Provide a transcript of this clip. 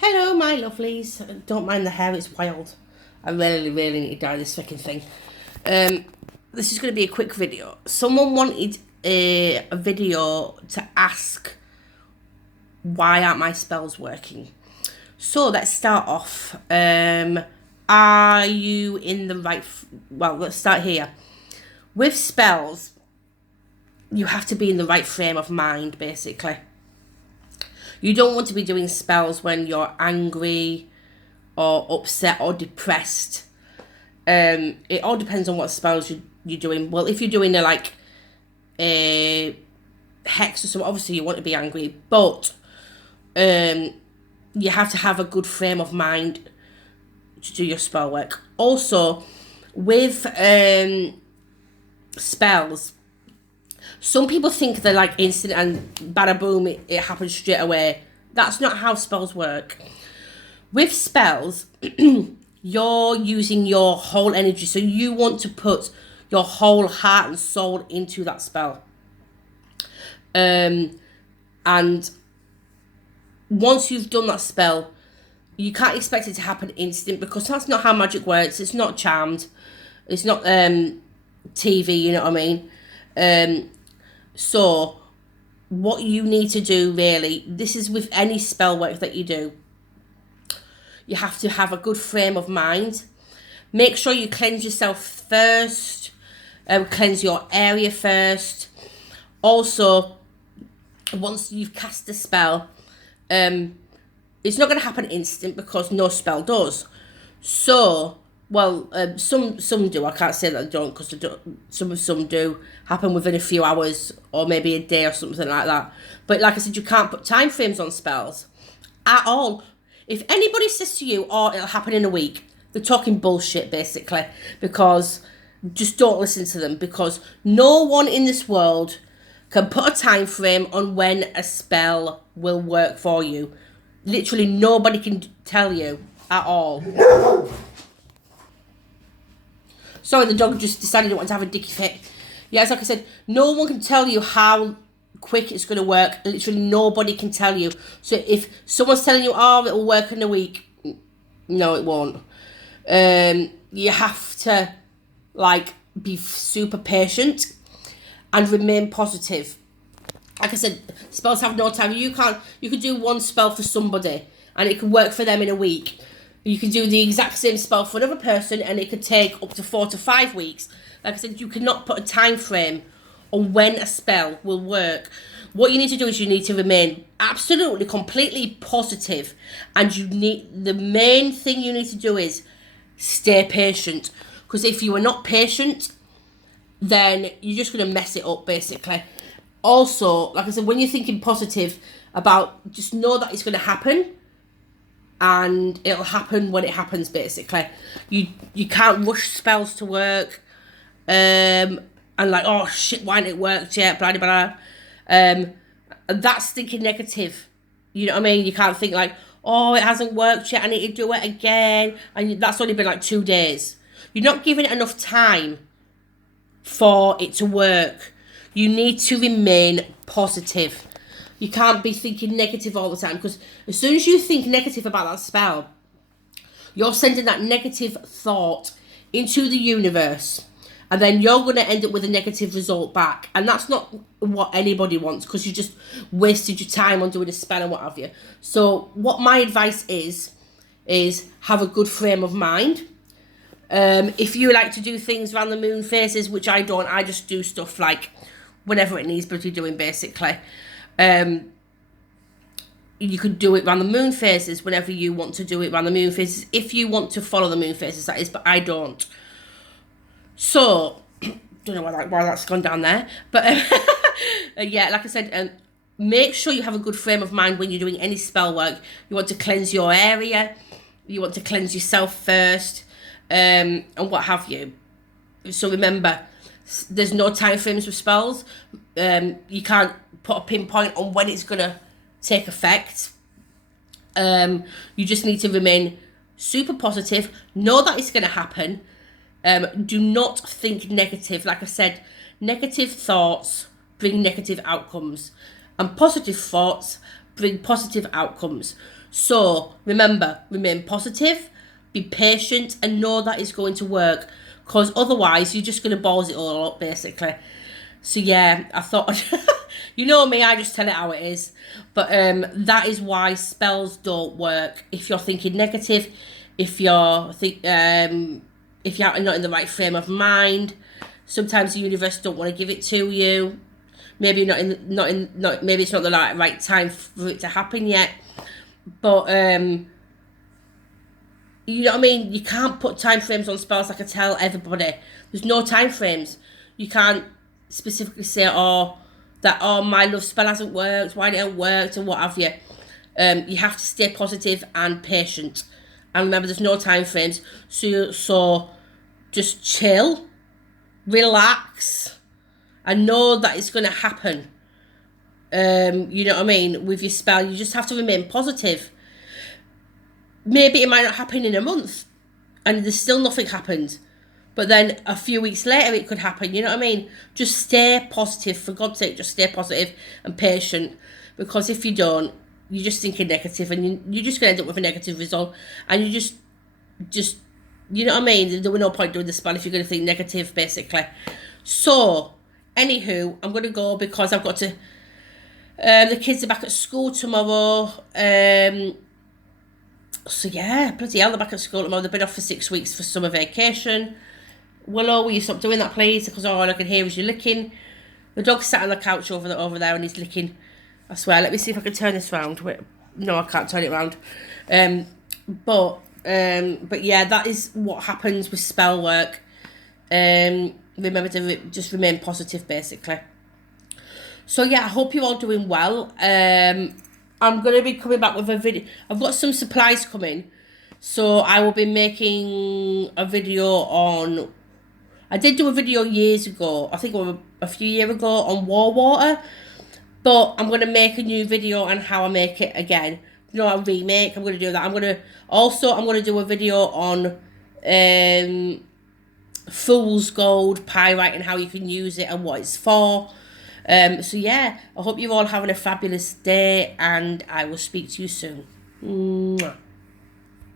Hello, my lovelies. Don't mind the hair, it's wild. I really need to dye this fucking thing. This is going to be a quick video. Someone wanted a video to ask why aren't my spells working. So let's start off. Are you in the right... Well, let's start here. With spells, you have to be in the right frame of mind, basically. You don't want to be doing spells when you're angry or upset or depressed. It all depends on what spells you're doing. Well, if you're doing a hex or something, obviously you want to be angry, but you have to have a good frame of mind to do your spell work. Also, with spells, some people think they're like instant and bada boom, it happens straight away. That's not how spells work. With spells, you're using your whole energy. So you want to put your whole heart and soul into that spell. And once you've done that spell, you can't expect it to happen instant because that's not how magic works. It's not charmed. It's not TV, you know what I mean? So, what you need to do really, this is with any spell work that you do, you have to have a good frame of mind. Make sure you cleanse yourself first, cleanse your area first. Also, once you've cast the spell, it's not going to happen instant because no spell does. So, well, some do. I can't say that they don't because some do happen within a few hours or maybe a day or something like that. But like I said, you can't put time frames on spells at all. If anybody says to you, "Oh, it'll happen in a week," they're talking bullshit basically, because just don't listen to them, because no one in this world can put a time frame on when a spell will work for you. Literally nobody can tell you at all. Sorry, the dog just decided it wanted to have a dicky fit. Yes, like I said, no one can tell you how quick it's going to work. Literally nobody can tell you. So if someone's telling you, "Oh, it'll work in a week," no, it won't. You have to be super patient and remain positive. Like I said, spells have no time. You could do one spell for somebody and it could work for them in a week. You can do the exact same spell for another person and it could take up to 4 to 5 weeks. Like I said, you cannot put a time frame on when a spell will work. What you need to do is you need to remain absolutely, completely positive. And the main thing you need to do is stay patient. Because if you are not patient, then you're just going to mess it up, basically. Also, like I said, when you're thinking positive about, just know that it's going to happen. And it'll happen when it happens, basically. You can't rush spells to work. And like, "Oh shit, why hasn't it worked yet? Blah blah blah." That's thinking negative. You know what I mean? You can't think like, "Oh, it hasn't worked yet, I need to do it again." And that's only been like 2 days. You're not giving it enough time for it to work. You need to remain positive. You can't be thinking negative all the time, because as soon as you think negative about that spell, you're sending that negative thought into the universe, and then you're going to end up with a negative result back. And that's not what anybody wants, because you just wasted your time on doing a spell and what have you. So what my advice is have a good frame of mind. If you like to do things around the moon phases, which I don't, I just do stuff like whenever it needs to be doing, basically. You could do it around the moon phases whenever you want to do it around the moon phases, if you want to follow the moon phases, that is, but I don't. So, don't know why that's gone down there, but yeah, like I said, make sure you have a good frame of mind when you're doing any spell work. You want to cleanse your area, you want to cleanse yourself first, and what have you. So remember, there's no time frames with spells. You can't put a pinpoint on when it's gonna take effect. You just need to remain super positive. Know that it's gonna happen. Do not think negative. Like I said, negative thoughts bring negative outcomes, and positive thoughts bring positive outcomes. So remember, remain positive, be patient, and know that it's going to work. Because otherwise, you're just going to balls it all up, basically. So yeah, I thought, you know me, I just tell it how it is. But that is why spells don't work. If you're thinking negative, if you're if you're not in the right frame of mind, sometimes the universe don't want to give it to you. Maybe you're maybe it's not the right time for it to happen yet. But you know what I mean? You can't put time frames on spells like I tell everybody. There's no time frames. You can't specifically say, oh, my love spell hasn't worked, why didn't it work, and what have you. You have to stay positive and patient. And remember, there's no time frames. So just chill, relax, and know that it's going to happen. You know what I mean? With your spell, you just have to remain positive. Maybe it might not happen in a month and there's still nothing happened. But then a few weeks later it could happen, you know what I mean? Just stay positive, for God's sake, just stay positive and patient. Because if you don't, you're just thinking negative and you're just going to end up with a negative result. And you just, you know what I mean? There was no point doing the spell if you're going to think negative, basically. So, anywho, I'm going to go because I've got to, the kids are back at school tomorrow. So yeah, bloody hell, they're back at school tomorrow. They've been off for 6 weeks for summer vacation. Willow, will you stop doing that, please? Because all I can hear is you licking. The dog sat on the couch over there and he's licking. I swear, let me see if I can turn this round. Wait, no, I can't turn it round. But yeah, that is what happens with spell work. Remember to just remain positive, basically. So yeah, I hope you're all doing well. I'm going to be coming back with a video. I've got some supplies coming. So I will be making a video on... I did do a video years ago. I think it was a few years ago on war water. But I'm going to make a new video on how I make it again. You know, a remake. I'm going to do that. I'm going to do a video on fool's gold, pyrite, and how you can use it and what it's for. So yeah, I hope you're all having a fabulous day and I will speak to you soon. Mwah.